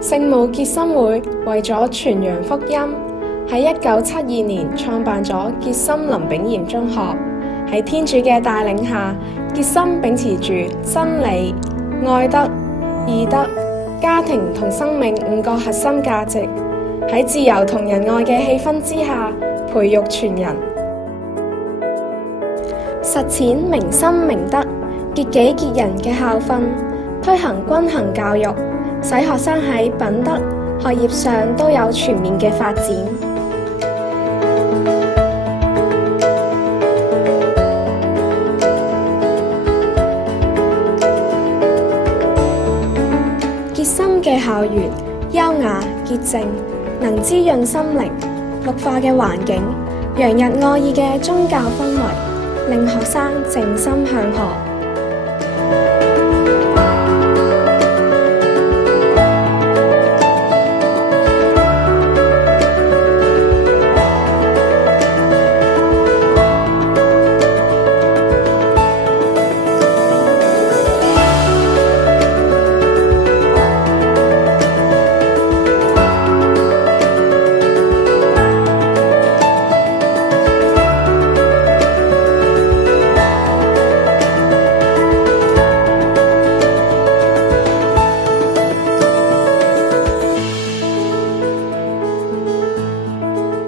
聖母潔心會為咗傳揚福音，喺1972年創辦咗潔心林炳炎中學。喺天主嘅帶領下，潔心秉持住真理、愛德、義德、家庭同生命5個核心價值，喺自由同仁愛嘅氣氛之下，培育全人，實踐明心明德、潔己潔人嘅校訓，推行均衡教育，使學生喺品德、學業上都有全面嘅發展。潔心嘅校園優雅潔淨，能滋潤心靈；綠化嘅環境，洋溢愛意嘅宗教氛圍，令學生靜心向學。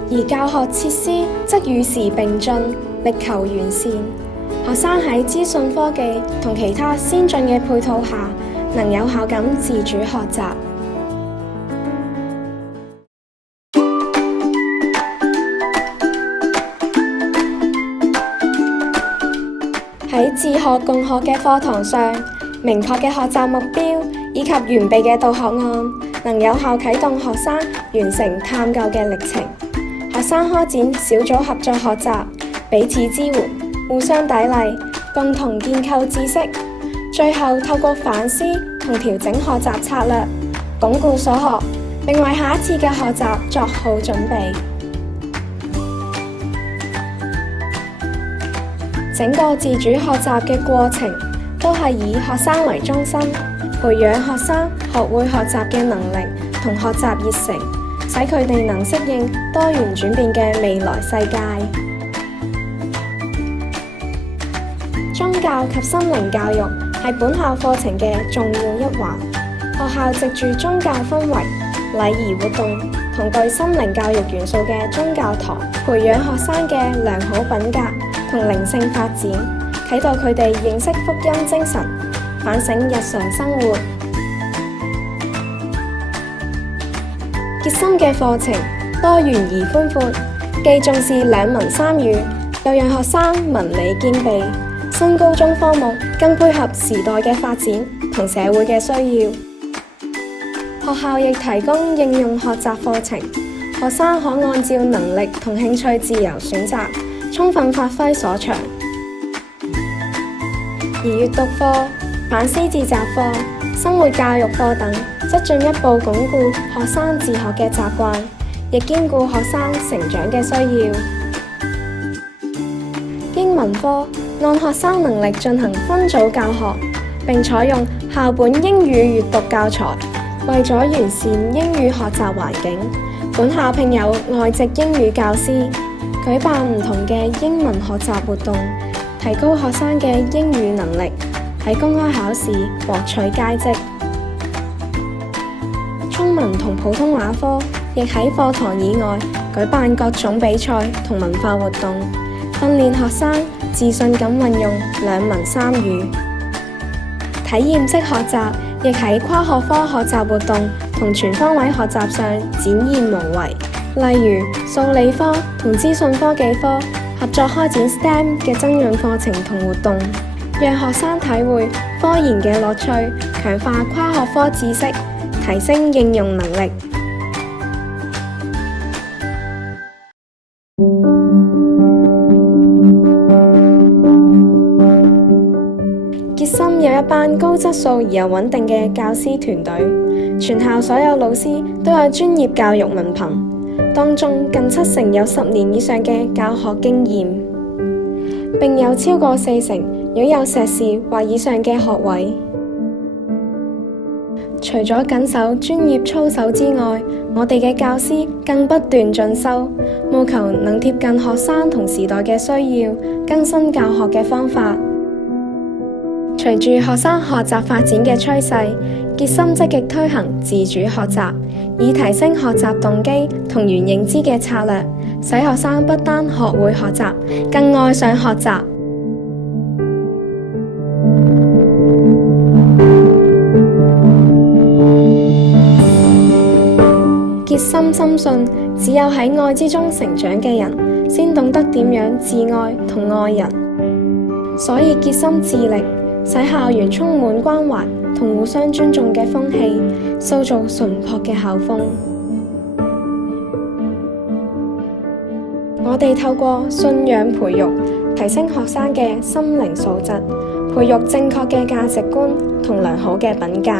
而教學設施則與時並進，力求完善。學生喺資訊科技同其他先進嘅配套下，能有效咁自主學習。喺自學共學嘅課堂上，明確嘅學習目標以及完備嘅導學案，能有效啟動學生完成探究嘅歷程。學生開展小組合作學習，彼此支援，互相砥礪，共同建構知識。最後透過反思同調整學習策略，鞏固所學，並為下一次嘅學習作好準備。整個自主學習嘅過程都係以學生為中心，培養學生學會學習嘅能力同學習熱誠，使佢哋能適應多元轉變嘅未來世界。宗教及心靈教育係本校課程嘅重要一環。學校藉住宗教氛圍、禮儀活動同具心靈教育元素嘅宗教堂，培養學生嘅良好品格同靈性發展，啟導佢哋認識福音精神，反省日常生活。潔心嘅課程多元而寬闊，既重視兩文三語，又讓學生文理兼備。新高中科目更配合時代嘅發展同社會嘅需要。學校亦提供應用學習課程，學生可按照能力同興趣自由選擇，充分發揮所長。而閱讀課、反思自習課、生活教育課等，則進一步鞏固學生自學嘅習慣，亦兼顧學生成長嘅需要。英文科按學生能力進行分組教學，並採用校本英語閱讀教材。為咗完善英語學習環境，本校聘有外籍英語教師，舉辦唔同嘅英文學習活動，提高學生嘅英語能力，喺公開考試獲取佳績。中文同普通話科亦喺課堂以外舉辦各種比賽同文化活動，訓練學生自信咁運用兩文三語。體驗式學習亦喺跨學科學習活動同全方位學習上展現無遺，例如數理科同資訊科技科合作開展 STEM 嘅增潤課程同活動，讓學生體會科研嘅樂趣，強化跨學科知識，提升應用能力。潔心有一班高質素而又穩定嘅教師團隊，全校所有老師都有專業教育文憑，當中近70%有10年以上嘅教學經驗。並有超過40%擁有碩士或以上嘅學位。除咗謹守專業操守之外，我哋嘅教師更不斷進修，務求能貼近學生同時代嘅需要，更新教學嘅方法。隨住學生學習發展嘅趨勢，傑森積極推行自主學習，以提升學習動機同原認知嘅策略，使學生不單學會學習，更愛上學習。傑森深信，只有喺愛之中成長嘅人，先懂得點樣自愛同愛人。所以傑森致力使校園充滿關懷同互相尊重嘅風氣，塑造純樸嘅校風。我哋透過信仰培育，提升學生嘅心靈素質，培育正確嘅價值觀同良好嘅品格，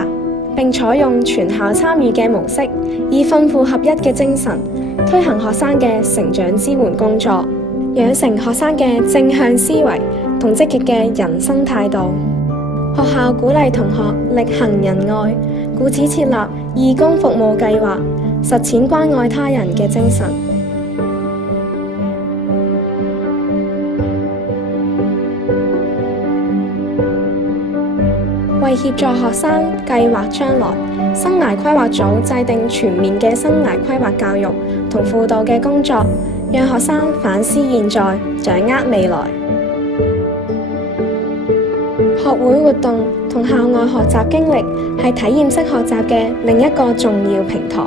並採用全校參與嘅模式，以奮鬥合一嘅精神，推行學生嘅成長支援工作，養成學生嘅正向思維同積極嘅人生態度。學校鼓勵同學力行仁愛，故此設立義工服務計劃，實踐關愛他人嘅精神。為協助學生計劃將來，生涯規劃組制定全面嘅生涯規劃教育同輔導嘅工作，讓學生反思現在，掌握未來。學會活動同校外學習經歷係體驗式學習嘅另一個重要平台。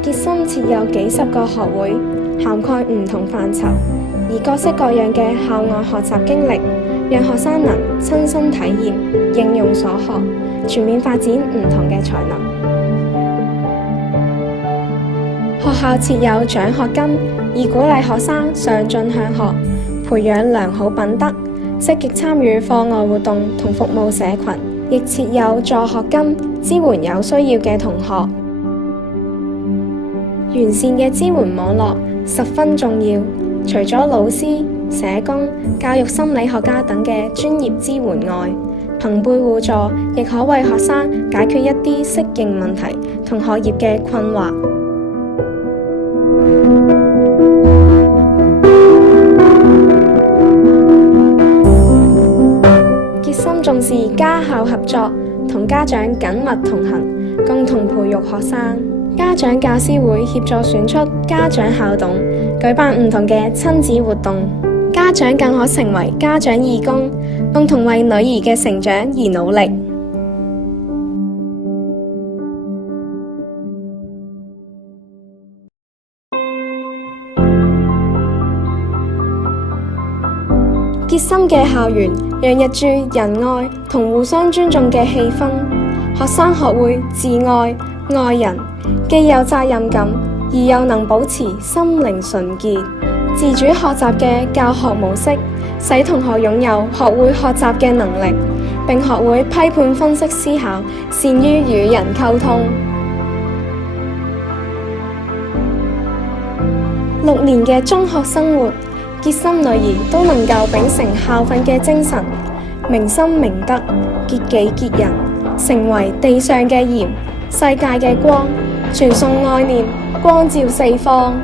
傑森設有幾十個學會，涵蓋唔同範疇，而各式各樣嘅校外學習經歷，讓學生能親身體驗、應用所學，全面發展唔同嘅才能。學校設有獎學金，以鼓勵學生上進向學，培養良好品德，積極參與課外活動同服務社群，亦設有助學金，支援有需要嘅同學。完善嘅支援網絡十分重要，除咗老師、社工、教育心理學家等嘅專業支援外，朋輩互助亦可為學生解決一啲適應問題同學業嘅困惑。傑森重視家校合作，同家長緊密同行，共同培育學生。家長教師會協助選出家長校董，舉辦唔同嘅親子活動。家長更可成為家長義工，共同為女兒嘅成長而努力。傑森嘅校園洋溢住仁愛同互相尊重嘅氣氛，學生學會自愛、愛人，既有責任感，而又能保持心靈純潔。自主學習嘅教學模式，使同學擁有學會學習嘅能力，並學會批判分析思考，善於與人溝通。6年嘅中學生活，傑森女兒都能夠秉承校訓嘅精神，明心明德，潔己潔人，成為地上嘅鹽，世界嘅光，傳送愛念，光照四方。